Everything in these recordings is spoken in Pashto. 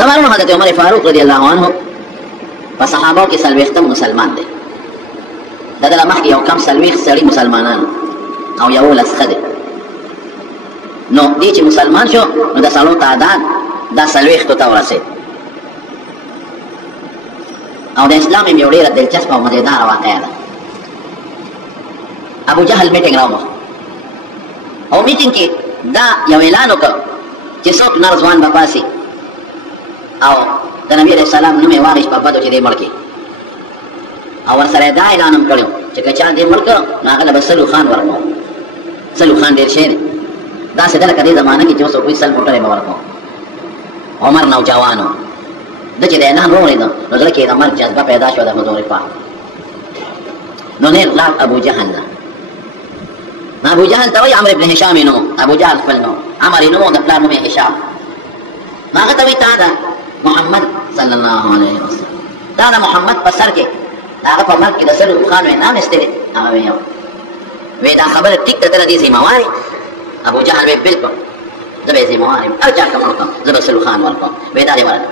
زمانو حضرت عمر فاروق رضی اللہ عنہ په صحابو کې سلويختم مسلمان دی. دغه مخکې یو کم سلويخت سړي مسلمانان او یو لسخه دی. نو دی چې مسلمان شو نو د سړو تعداد دا سلويختو ته ورسېد. او د اسلام یو ډېره دلچسپه او مزیداره واقعه ده. ابو جهل میټینګ راوړ او میټینګ کې دا یو اعلان وکړ چې څوک نر ځوان به پاسي او د نبی علیہ السلام نوم یې واغېست په بدو چې دی مړ کړي او ورسره دا اعلان هم کړی چې که چا دې مړ کړ نو هغه له به سلو خان ورکوم. سلو خان ډېر شی دی. داسې ده لکه دې زمانه کې چې اوس کوئی سل موټرې به ورکوم. عمر نوجوان و. ده چې د اعلان واورېده نو زړه کې یې د مرګ جذبه پیدا شوه د حضور پاک. نو نیغ لاړ ابو جهل ته. نو ابو جهل ته وایي عمرو بن هشام یې نوم، ابو جهل خپل نوم، عمر یې نوم، د پلار نوم یې هشام. نو هغه ته وایي تا ده محمد صلی الله علیه وسلم، دا د محمد په سر کې د هغه په مرګ کې د سلو خان انعام ایستی دی. هغه وایي وی دا خبره ټیک ده، ته د دې ذمه وار یې. ابو جهل وایي بلکل زه به یې ذمه وار یم، هر چا ته مړ کړم زه به سلو خان ورکوم. وایي دا دې ورکړه.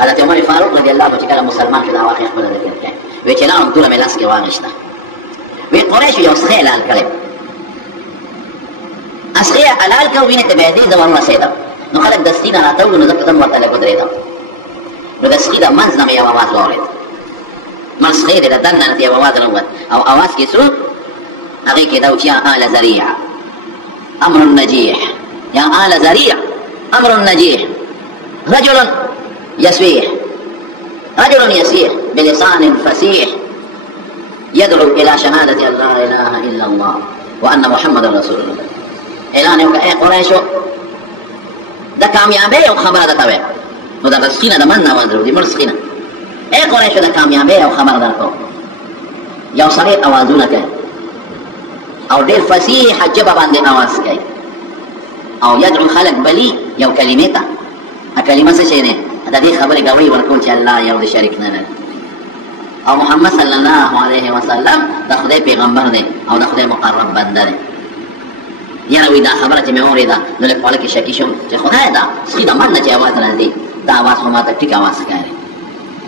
حضرت عمر فاروق رضی الله عنه چې کله مسلمان شو دا واقعه خپله ذکر کړی. وایي چې لاړم توره مې لاس کې واخېسته. وی قریشو یو سخی حلال کړی. سخی حلال کړ وینې ته به دې زه ورسېدم. نو خلک د سخي نه راته وویل نو زه په دم ورته لږ ودرېدم. نو د سخي د منځ نه مې یو اواز واورېد. من سخی دی د دننه نه یو اواز راووت او اواز کې څو هغې کې دا و چې یا آل زریع امر نجیح، یا آل زریع امر نجیح، رجل يسويح رجل يسيح بلسان فسيح يدعو الى شهاده ان لا اله الا الله وان محمد رسول الله. اعلان یو اے قریشو د کامیابی او خبره ده ته نو د سخینه د من نه اواز راوځي. مړ سخینه اے قریشو د کامیابی او خبره درکو. یو سړی اوازونه کوي او ډېر فصیح ژبه باندې اواز کوي او یدعو خلک بلی یو کلمې ته. کلمه څه شی دی؟ د دې خبرې ګواهي ورکول چې الله یو د شریک نه لري او محمد صلی الله علیه وسلم د خدای پیغمبر دی او د خدای مقرب بنده دی. یاره وایي دا خبره چې مې واورېده نو لږ په کې شکي شوم چې خدای دا سخي د من نه چې اواز راځي دا اواز خو ماته ټیک اواز ښکاري.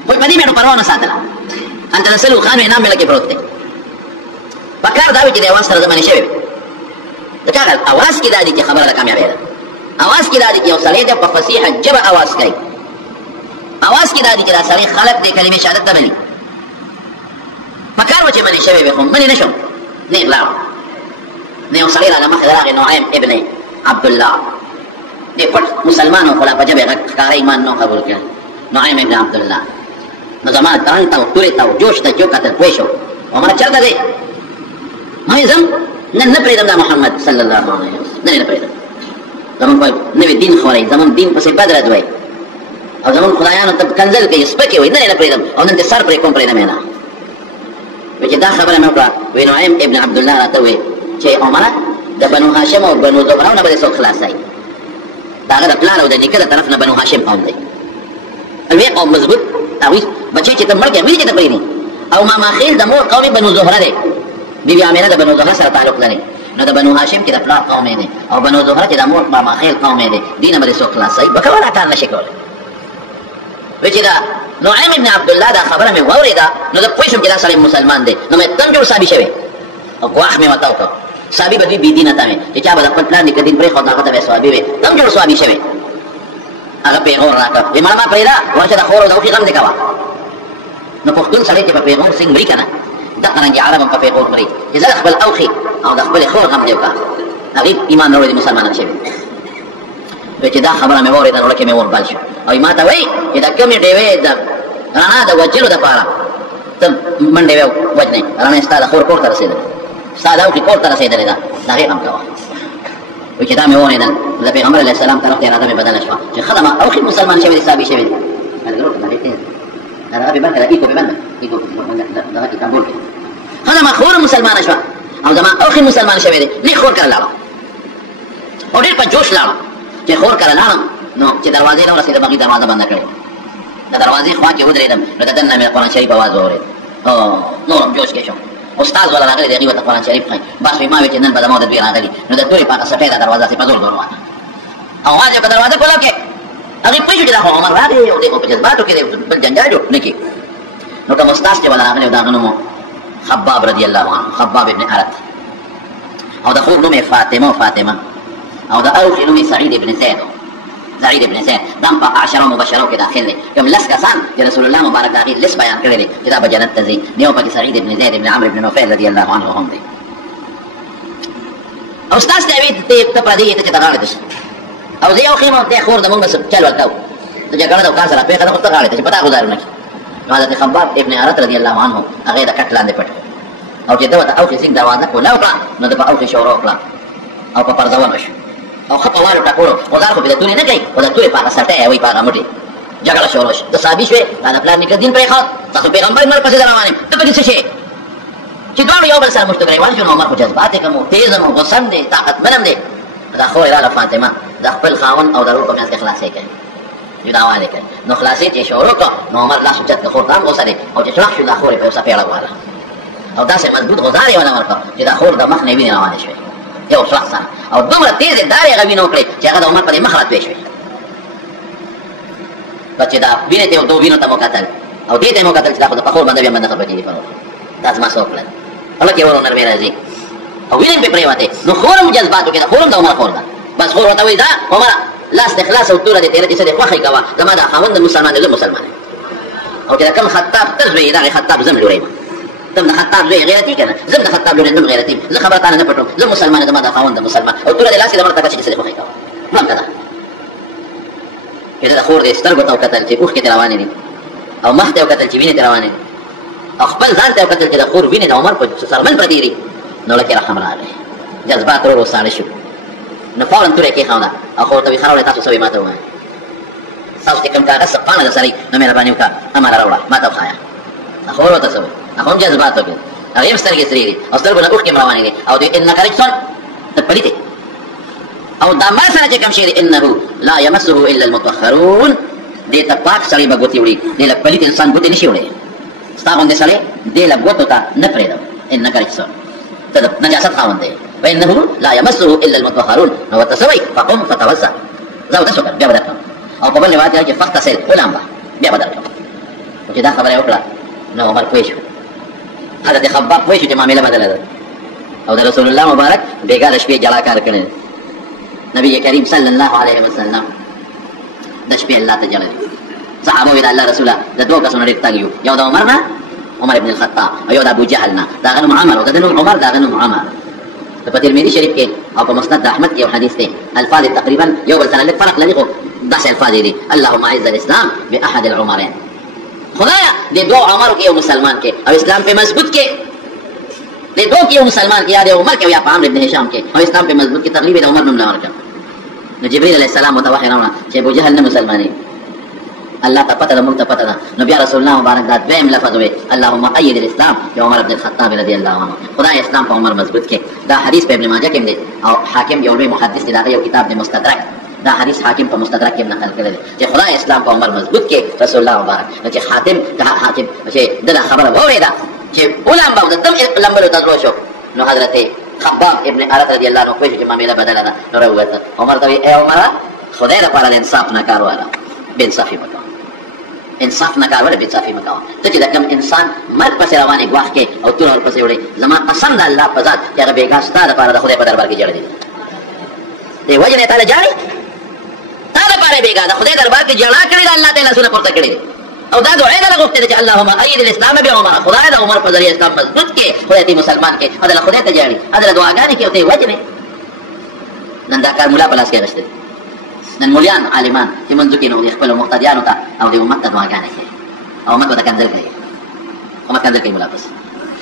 خو په دې مې نو پروا نه ساتله. هلته د سلو خانو انعام مې لکې پروت دی. پکار دا وي چې د اواز سره زه منې شوی د کاغذ اواز کې دا دي چې خبره د کامیابۍ ده. اواز کې دا دي چې یو سړی دی په فصیحه ژبه اواز کوي. اواز کې دا دي چې دا سړی خلک دې کلمې شهادت ته مني. پکار و چې منې شوی وي خو منې نه شوم. نیغ لاړم نو یو سړی راله مخې راغی نعیم ابن عبدالله دې پټ مسلمان و خو لا په ژبه یې غږ ښکاره ایمان نه قبول کړ. نعیم ابن عبدالله نو زما ترنګ ته و تورې ته و جوش ته چې وکتل پوه شو عمره چېرته دی؟ ما یې ځم نن نه پرېږدم دا محمد صلی الله علیه وسلم نن یې نه پرېږدم. زمونږ نوی دین خورئ زمونږ دین پسې بد رد وایي او زمونږ خدایانو ته کنځل کوي سپکې وایي نن یې نه پرېږدم او نن دې سر پرې کوم پرېږدم یې نه. وایي چې دا خبره مې وکړه وایي نعیم ابن عبدالله راته وایي چې عمره د بنو هاشم او بنو زهرا نه به دې څوک خلاصوي. د هغه د پلار او د نیکه د طرف نه بنو هاشم قوم دی. لوی قوم مضبوط هغوی بچی چې ته مړ کړې وینې چې ته پرېږدي. او ماما خیل د مور قوم بنو زهره دی. بیبي امینه د بنو زهره سره تعلق لري. نو د بنو هاشم کې د پلار قوم دی او بنو زهره چې د مور ماما خیل قوم دی. دې نه به دې څوک خلاصوي بکوله کار نشي کولی. وایي چې دا نعیم ابن عبدالله دا خبره مې واورېده نو زه پوه شوم چې دا سړی مسلمان دی. نو مې تم جوړ صحابي شوی او ګواښ مې ورته وکړ. صحابي به دوی بېدینه ته وي چې چا به د خپل پلار نیکه دین پرېښود هغه ته به یې صحابي وي. تم جوړ صحابي شوی. هغه پیغور راکړ وایي مړه ما پرېږده ورشه د خور او د اوښې غم دې کوه. نو پښتون سړی چې په پیغور څنګه مري که نه دغه رنګې عرب هم په پیغور مري چې زه د خپل اوښې او د خپلې خور غم دې وکړه. هغې ایمان راوړی مسلمانان شوي. وایي چې دا خبره مې واورېده نو زړه کې مې اور بل شو او ما ته وایي چې د کومې ډېوې د رڼا د وجلو دپاره ته منډې وجنې رڼا ستا د خور کور ته رسېدلې ستا د اوښې کور ته رسېدلې ده د هغې غم کوه. وایي چې دا مې واورېدل د پیغمبر علیه السلام طرف ته اراده مې بدله شوه چې ښه ده ما اوښې مسلمان شوی دی صحابي شوی دی. هغه به بنده ایکو به بنده ایکو دغه کې کابل کې هغه ما خور مسلمان شوه او زما اوښې مسلمان شوی دی. نه خور کره لاړم او ډېر په جوش لاړم چې خور کره لاړم نو چې دروازې ته ورسېدم هغې دروازه بنده کړې د دروازې خوا کې ودرېدم نو د دننه مې قرآن شریف اواز واورېد. نور هم جوش کې شوم. استاد والا راغلی دی هغې ورته قرآن شریف ښایي بس وایي ما وایي چې نن به زما د دوی راغلي نو د تورې په هغه سټۍ دا دروازه سې په زور زور وهله اواز یې په دروازه کولو کې هغه پوه شو چې دا خو عمر راغی او دغه په جذباتو کې بل جنجال جوړ نه کی. نو کوم استاد چې ولا راغلی دا غنمو خباب رضی الله عنه، خباب ابن ارت، او د خور نوم فاطمه، او د اوخ نوم سعید ابن زید دم په عشره مبشرو کې داخل دي. کوم لس کسان چې رسول الله مبارک داخل لس بیان کړی دي چې دا به جنت ته ځي، دیو پکې سعید ابن زید ابن عمرو ابن نوفل رضی الله عنه هم دي. او استاد ته وی ته په دې ته تغاړه دي او زه یو خیمه ته خور د مونږ بس چل ورکاو د جګړه د کار سره په خبره ته غاړه ته پتا گزارونه کی. حضرت خباب ابن ارت رضی الله عنه هغه د کټ لاندې پټ او چې دا ته او چې څنګه دروازه کوله نو د په او شورو کړه او په پرځوان وشو او خپوالو ټکولو وزار خو بدتونی نه کوي ولا توې پاګه سټه وي پاګه مټي جګړه شروع شي د صحابي شوي دا پلان نکړ دین پرې خاص تاسو پیغمبر مر پسې روانه ته پکې څه شي چې دا یو بل سره مشتګریوال شنو عمر په جذبات کوم تیز مو غسن دي طاقت منم دي دا خو اراله فاطمه د خپل خاون او ضرور په میاس کې خلاصې کوي جداواله کوي نو خلاصې چې شروع کړه نو عمر لا سجد خو تام غوسه او چې شرح شو دا خو په سپېړه واله او دا سه مضبوط غزاري ولا ورکړه چې دا خور د مخ نه ویني روانه شوی یو شخص او دومره تیز داري غوینه وکړي چې هغه د عمر په مخ راتوي شوی بچ دا ویني ته دوه وینو ته مقتل او دې ته مقتل چې دا په خور باندې باندې خبرې دي په دا ما سوکل الله کې ورونه مې راځي او ویني په پریواته نو خورم جذباتو کې خورم د عمر خور دا بس خور ته وې دا عمر لاس د اخلاص او توره دې تیرې دې څه خوخي کوا زما دا خوند مسلمان دې مسلمان او چې کوم خطاب تزوی دا خطاب زم لوري تم د خطاب زوی غیرتی کنه زم د خطاب لوري زم غیرتی زه خبره تعالی نه پټو زه مسلمان زما دا خوند مسلمان او توره دې لاس دې مرته چې څه خوخي کوا نو کدا کله خور دې سترګو ته قتل چې اوخ کې روانې دي او مخ ته قتل چې ویني ته روانې خپل ځان ته قتل چې د خور ویني د عمر په سرمن پرتی دي نو لکه رحم راغی جذبات ورو وساله شو نو فورا تورې کې خاونه او خو ته خاورې تاسو سوي ماته وای تاسو کوم کاغذ سپانه د سړی نو مې ربانیو کا امر راوړه ماته خایا خو ورته سوي هغه جذبات وکړي هغه سترګې سری دي او سترګې له اوخ کې روانې دي او دې ان کرجسون ته پلیته او دا ما سره چې کوم شی انه لا يمسه الا المطهرون دې ته پاک سړی به ګوتې وړي دې له پلیت انسان ګوتې نشي وړي ستا غوندې سړی دې له ګوتو ته نه پرېږدو ان کرجسون ته د نجاست خاوند دی فانه لا يمسه الا المطهرون نو تسوي فقم فتوسع زو ده شکر بیا به درکړم او په بل روایت کې فغتسل ولامبه بیا به درکړم چې دا خبره وکړه نو عمر پوه شو حضرت خباب پوه شو چې معامله بدله ده او د رسول الله مبارک بیګا د شپې جلا کار کړی نبی کریم صلی الله علیه وسلم د شپې الله ته جلل صحابه وی د الله رسوله د دوه کسونو ډېر تنګ یو د عمر نه عمر ابن الخطاب او یو د ابو جهل نه دا غنم عمر او د نوم عمر دا غنم عمر په ترمذی شریف کې او په مسند احمد کې یو حدیث دی الفاظ تقریبا یو بل سره فرق لري خو داسې الفاظ دي اللهم اعز الاسلام باحد العمرين خدایا د دوه عمر کې یو مسلمان کې او اسلام په مضبوط کې د دوه کې یو مسلمان کې یا د عمر کې یا په عمرو ابن هشام کې او اسلام په مضبوط کې تقریبا عمر نوم نه ورکړ نو جبريل عليه السلام متوحي راوړه چې ابو جهل نه مسلمانې الله ته پته ده موږ ته پته ده نو بیا رسول الله مبارک دا دویم لفظ وی اللهم ايد الاسلام يا عمر بن الخطاب رضی الله عنه خدای اسلام په عمر مضبوط کې دا حدیث په ابن ماجه کې دی او حاکم یو لوی محدث دی دا یو کتاب دی مستدرک دا حدیث حاکم په مستدرک کې نقل کړی دی چې خدای اسلام په عمر مضبوط کې رسول الله مبارک نو چې حاکم چې دا خبره وریدا چې علماء به تم لمبلو تاسو شو نو حضرت خباب ابن ارت رضی الله عنه کوئی چې معاملې بدله ده نو راوته عمر ته اے عمر خدای لپاره انصاف نه کار والا بے انصافي مکو انصاف نه کار ولا بے انصافي مکو ته چې دا کوم انسان مرګ پسې رواني غواخ کې او تور ور پسې وړي زما قسم د الله په ذات چې هغه بیګا ستاره لپاره د خدای په دربار کې جوړ دي دی وجه تعالی جاري تا لپاره بیګا د خدای دربار کې جوړا کړی د الله تعالی سره پورته کړی او دا دعا ده غوښته چې اللهم ايد الاسلام بعمر خدای د عمر په ذریعہ اسلام مضبوط کې خدای ته مسلمان کې اذن خدای ته جاړي اذن دعاګانې کې او ته وجه نن دا کار مولا په لاس کې غشته نن مولیان عالمان چې منځ کې نو خپل مقتدیانو ته او د امت ته دعاګانې کوي او امت ته کنځل کوي امت کنځل کوي مولا پس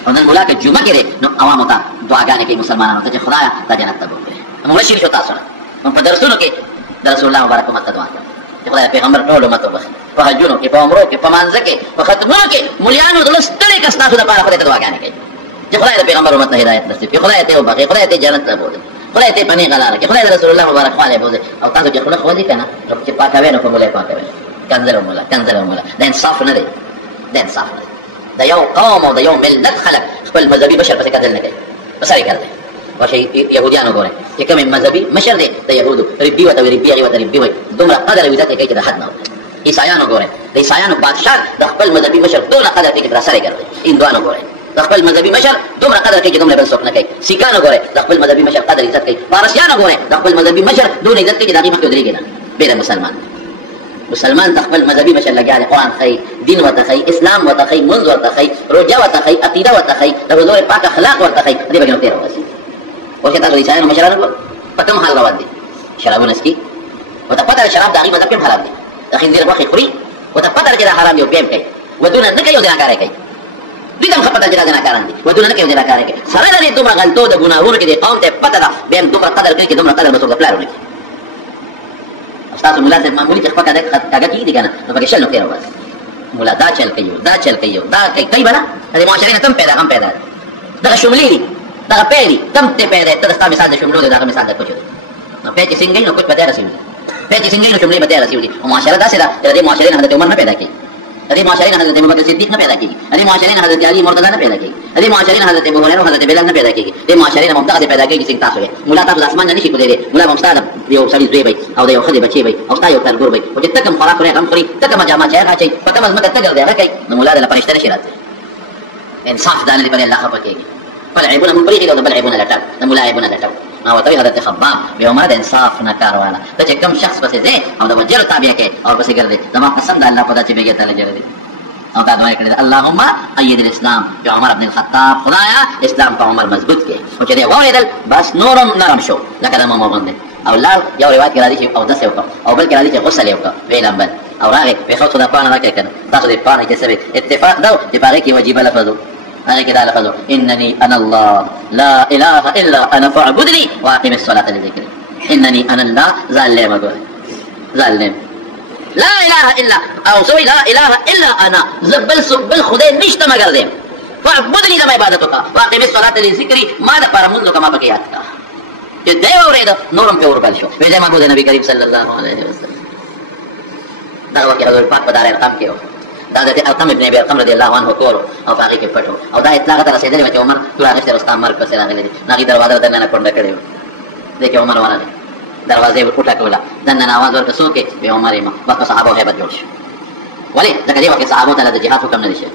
او نن مولا کې جمعه کې نو عوامو ته دعاګانې کوي مسلمانانو ته چې خدای ته جنت ته وګوري مولا شي شو تاسو نو په درسونو کې د رسول الله مبارک امت ته دعا کوي چې خدای پیغمبر ټول امت ته وبخي په حجونو کې په عمرو کې په مانځه کې په ختمونو کې مولیانو د لستړي کس تاسو لپاره خدای ته دعاګانې کوي چې خدای د پیغمبر امت ته هدایت نصیب کړي خدای ته وبخي خدای ته جنت ته بوزي خدای ته پنی غلاره کې خدای رسول الله مبارک خاله بوزي او تاسو چې خلک ودی کنه چې پاکوي نو په مولا پاکوي کنځل مولا د انصاف نه دی د انصاف نه د یو قوم او د یو ملت خلک خپل مذهبي بشر پسې کنځل نه کوي بس یې کوي واشه يهوديانو ګوره چې کوم مذهبي مشر دی د يهودو ربي وته ربي هغه وته ربي وي دومره قدر او عزت یې کوي چې د حد نه وځي. عیسایانو ګورئ، د عیسایانو بادشاه د خپل مذهبي مشر دومره قدر کوي چې تر سره یې ګرځي. هندوانو ګورئ د خپل مذهبي مشر دومره قدر کوي چې دومره بل څوک نه کوي. سیکانو ګورئ د خپل مذهبي مشر قدر عزت کوي. پارسیانو ګورئ د خپل مذهبي مشر دونه عزت کوي چې د هغې مخکې ودرېږي نه. بې د مسلمان مسلمان د خپل مذهبي مشر لګیا دی، قرآن ښایي، دین ورته ښایي، اسلام ورته ښایي، منځ ورته ښایي، روژه ورته ښایي، عقیده ورته ښایي، د حضور پاک اخلاق ورته ښایي. دې پکې نو تېره وباسي. اوس چې تاسو د عیسایانو مشرانو په کوم حال روان دي؟ شرابونه څښي، ورته پته ده شراب د هغې مذهب کې هم حرام دي، د خنزیر غوښې خوري، ورته پته ده چې دا حرام دي او بیا هم کوي. ودونه نه کوي او زناکاره کوي. دوی ته هم ښه پته ده چې دا زناکاران دي، ودونه نه کوي او زناکاره کوي. سره د دې دومره غلطو د ګناهونو کې دې قوم ته پته ده، بیا هم دومره قدر کوي چې دومره قدر به څوک د پلار ونه کړي. تاسو مولا صاحب معمولي چې خپل کاږه کېږي کنه نو پکې شل نقطې راوباسي. مولا دا چل کوي دا چل کوي دا کوي به نه د معاشرې نه تم پیدا هم پیدا دغه شملې دي دغه پی دي تم ته پیدا ته ستا مثال د شملو دی دغه مثال د کوچو دی. نو پی چې څنګه نو کوچ په دې رسېږي، پی چې څنګه نو شملې په دې رسېږي. او معاشره داسې ده چې د دې معاشرې نه حضرت عمر نه پیدا کېږي، د دې معاشرې نه حضرت ابوبکر صدیق نه پیدا کېږي، د دې معاشرې نه حضرت علي مرتضی نه پیدا کېږي، د دې معاشرې نه حضرت ابو هريره حضرت بلال نه پیدا کېږي. د معاشرې نه ممتاز پیدا کېږي چې تاسو یې مولا تاسو د اسمان نه نشي کولای. مولا هم ستا یو سړي زوی وي او د یو ښځې بچی وي او ستا یو ترګور وي او چې ته کوم خوراک خورې هغه هم خوري، ته کومه جامه چای اچوي، په کومه ځمکه ته ګرځې هغه کوي. نو مولا دله فرشته نشي راتلی. انصاف دا نه دی پرې الله خفه کېږي. خپل عیبونه مونږ پرېږدي او د بل عیبونه لټوو، د مولا عیبونه لټوو. او ورته وایي حضرت خباب بې عمره د انصاف نه کار واله، ته چې کوم شخص پسې ځې او د وجلو تابع کوې او ورپسې ګرځې، زما قسم د الله په دا چې بېګې تعالی جره دی. او دا دعا کړې ده اللهم ايد الاسلام بعمر بن الخطاب، خدایا اسلام په عمر مضبوط کې. او چې دې واورېدل بس نورم نرم شو لکه د ماما غوندې. او لار یو روایت کې راځي چې اودس یې وکړه او بل کې راځي چې غسل یې وکړه ویې لمبل او راغی ویې ښه خو دا پاڼه راکړې که نه تاسو دې پاڼه کې څه وې اتفاق ده چې په هغې کې وجیبه لفظ و، هغې کې دا لفظ و انني انا الله لا اله الا انا فاعبدني واقم الصلاه لذکري. انني انا الله ځان لیم ګوره ځان لیم لا اله الا او سوی لا اله الا انا بل خدای نشته مگر دی. فاعبدني زما عبادت وکړه واقم الصلاه لذکري ما د پاره مونځ وکړه ما پکې یاد کړه. چې دی واورېده نورم پې وربل شو ویې ځای محبوب نبي کریم صلی الله علیه وسلم. دغه وخت حضور پاک په دار ارقم کې و، دا حضرت ارقم ابن ابي ارقم رضی الله عنه کور او په هغې کې پټ و او دا اطلاع ته رسېدلې وه چې عمر تور اخیستی او ستا مرګ پسې راغلی دی. نو هغې دروازه دننه کونډه کړې وه، دې کې عمر ورغی دروازه یې وټکوله، دننه اواز ورکړه څوک یې؟ بې عمر یم. بس په صحابو هیبت جوړ شو. ولې ځکه دې وخت کې صحابو ته د جهاد حکم نه دی شوی،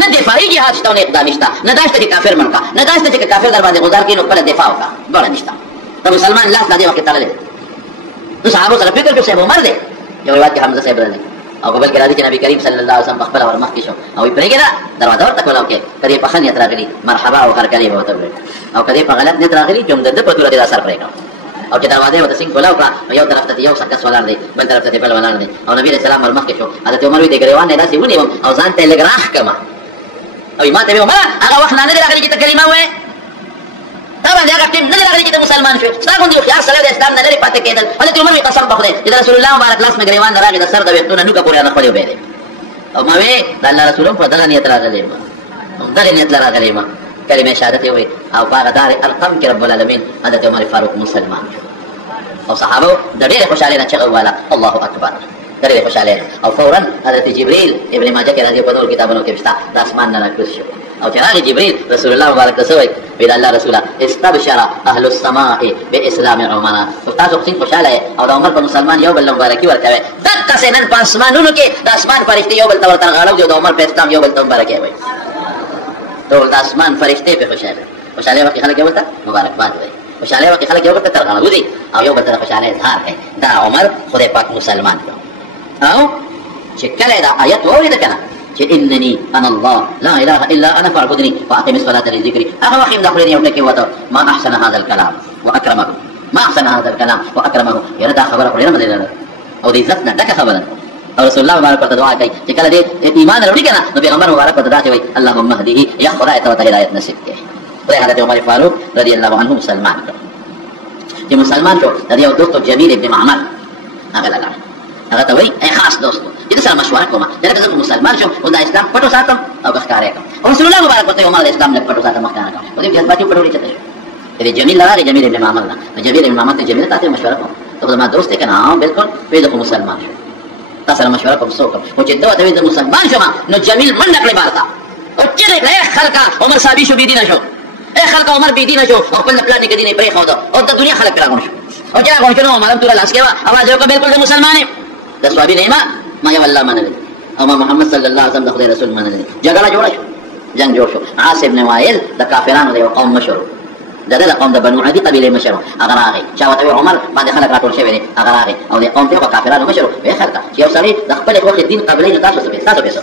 نه دفاعي جهاد شته او نه اقدامي شته، نه دا شته چې کافر منع کړه، نه دا شته چې کافر در باندې غذار کړي نو خپله دفاع وکړه، دواړه نشته. د مسلمان لاس لا دې وخت کې تړلی دی. نو صحابو سره فکر کړو صاحب عمر دی، یو روایت کې حمزه صاحب راځي او په بل کې راځي چې نبي کریم صلی الله علیه وسلم په خپله ور مخکې شو او یې پرېږده دروازه ورته کوله او کې که دې په ښه نیت راغلي مرحبا او هرکلی به ورته وویل او که دې په غلط نیت راغلي چې هم د ده په توره دې دا سر پرېږده او چې دروازه یې ورته سینګ کوله وکړه نو یو طرف ته یو کس ولاړ دی بل طرف ته بل ولاړ دی او نبي علیه السلام ور مخکې شو. حضرت عمر وایي د ګرېوان نه یې داسې ونیوم او ځان ته یې لږ راښ کړمه او ما ته ویې عمره هغه وخت نه دی راغلی چې ته کلمه ووایې، تا باندې هغه ټیم نه دی راغلی چې ته مسلمان شوې. ستا غوندې هوښیار سړی د اسلام نه لرې پاتې کېدل. حضرت عمر وایي قسم په خدای چې د رسول الله مبارک لاس نه ګرېوان نه راغی د سر د ویښتو نه نوکه پورې رانه خوړې وبې دی او ما وی د الله رسول هم په دغه نیت راغلی یم دغې نیت له راغلی یم کلمې شهادت یې ووایي او په هغه دار ارقم کې رب العالمین حضرت عمر فاروق مسلمان شو او صحابو د ډېرې خوشحالۍ نه چغه وواله الله اکبر د ډېرې خوشحالۍ نه او فورا حضرت جبریل ابن ماجه کې راځي په نور کتابونو کې شته د اسمان نه راکوز شو او چې راغی جبریل رسول الله مبارک ته څه وایي وایي د الله رسوله استبشر اهل السماء باسلام عمر. تاسو خو خوشحاله یې او د عمر په مسلمان یو بل له مبارکي ورکوئ. دقسې نن په اسمانونو کې د اسمان فرښتې یو بل ته ورته غاړه او د عمر په اسلام یو بل ته مبارکي وایي. ټول د اسمان فرښتې پې خوشحاله خوشحالۍ وکړي خلک یو بل ته مبارکباد وایي، خوشحالۍ وکړي خلک یو بل ته تر غاړه وځي او یو بل ته د خوشحالۍ اظهار کوي. دا عمر خدای پاک مسلمان کړو او چې کله یې دا آیت واورېده که نه چې انني انا الله لا اله الا انا فاعبدني واقم الصلاه لذکري، هغه وخت یې د خولې نه یو ټکی ووته ما احسن هذا الكلام واکرمه ما احسن هذا الكلام واکرمه. یاره دا خبره خو ډېره مزېداره ده او د عزت نه ډکه خبره ده او رسول الله مبارک ورته دعا کوي چې کله دې ایمان راوړي که نه نو پیغمبر مبارک ورته داسې وایي اللهم اهديه یا خدای ته ورته هدایت نصیب کړي. خدای حضرت عمر فاروق رضی الله عنه مسلمان کړ. چې مسلمان شو د یو دوست جمیل ابن معمر هغه لاړ هغه ته وایي ای خاص دوست چې د سره مشوره کوم چې لکه زه مسلمان شم او د اسلام پټو ساتم او که ښکاره یې کړم. رسول الله مبارک ورته عمر د اسلام لږ پټو ساتم ښکاره کړم او دې جذباتي پټوړي چته شو د جمیل راغی جمیل ابن معمر نه نو جمیل ابن معمر ته جمیل تاسو مشوره کوم ته زما دوست دی که نه بالکل وایي زه خو مسلمان شم تا سره مشوره کوم څه وکړم خو چې ده ورته وایي زه مسلمان شم نو جمیل منډه کړې بار ته او چغې کړه ای خلکه عمر صحابي شو بېدینه شو ای خلکه عمر بېدینه شو او خپل د پلار نیکه دین یې پرېښوده او د دنیا خلک پرې راغونډ شو او چې هغه شنو مالم تور لاس کې اواز یو بالکل د مسلمانې د ثوابي نه ما یو الله منل او محمد صلی الله علیه وسلم د خدای رسول منل جګړه جوړه شو جنگ جوړ شو عاص ابن وائل د کافرانو د یو قوم مشر دغه قوم د بنو عدي قبيله مشر هغه راغی چا وته عمر باندې خلک راټول شوی دي هغه راغی او د قوم ته کافرانو مشر وي خلک یو سړی د خپل وخت دین قبلې تاسو څه تاسو پیسو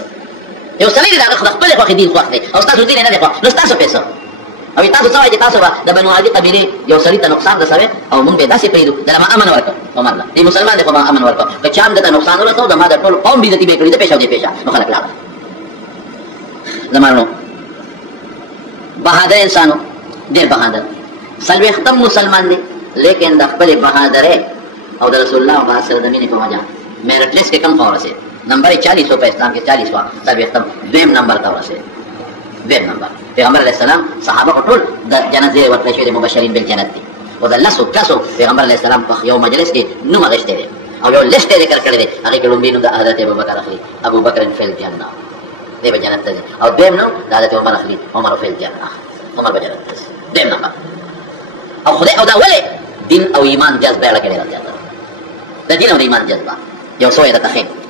یو سړی د خپل وخت دین وخت دی او تاسو دین نه دی نو تاسو پیسو او تاسو څه وایي تاسو د بنو عدي قبيله یو سړی ته نقصان رسوي او مونږ به داسې پریدو د ما امن ورکو عمر الله دی مسلمان دی په امن ورکو که چا د نقصان ورسو د ما د ټول قوم دې به کړی ته پیسو دی پیسه نو خلک لاړ زمانو بہادر انسانو ډېر بہادر سلوختم مسلمان دی لیکن د خپل بہادرۍ او د رسول الله صلی الله علیه وسلم په وجه میرټ لیست کې کم خورسه نمبر 40 په اسلام کې 40 وا سلوختم دویم نمبر تا ورسه دویم نمبر پیغمبر علیه السلام صحابه ټول د جنت دی ورته شوی مبشرین بالجنت دي او د لاسو کاسو پیغمبر علیه السلام په یو مجلس کې نو مغشته دي او یو لیست ذکر کړی دی هغه کې لومبي نو د حضرت ابوبکر اخلي ابوبکر فی الجنه دی په جنت ته او دویم نو د حضرت عمر اخلي عمر فی الجنه عمر په جنت ته دویم نمبر او خدای او دا ولې دین او ایمان جذبه لکه دی راځي د دین او ایمان جذبه یو څو یې راته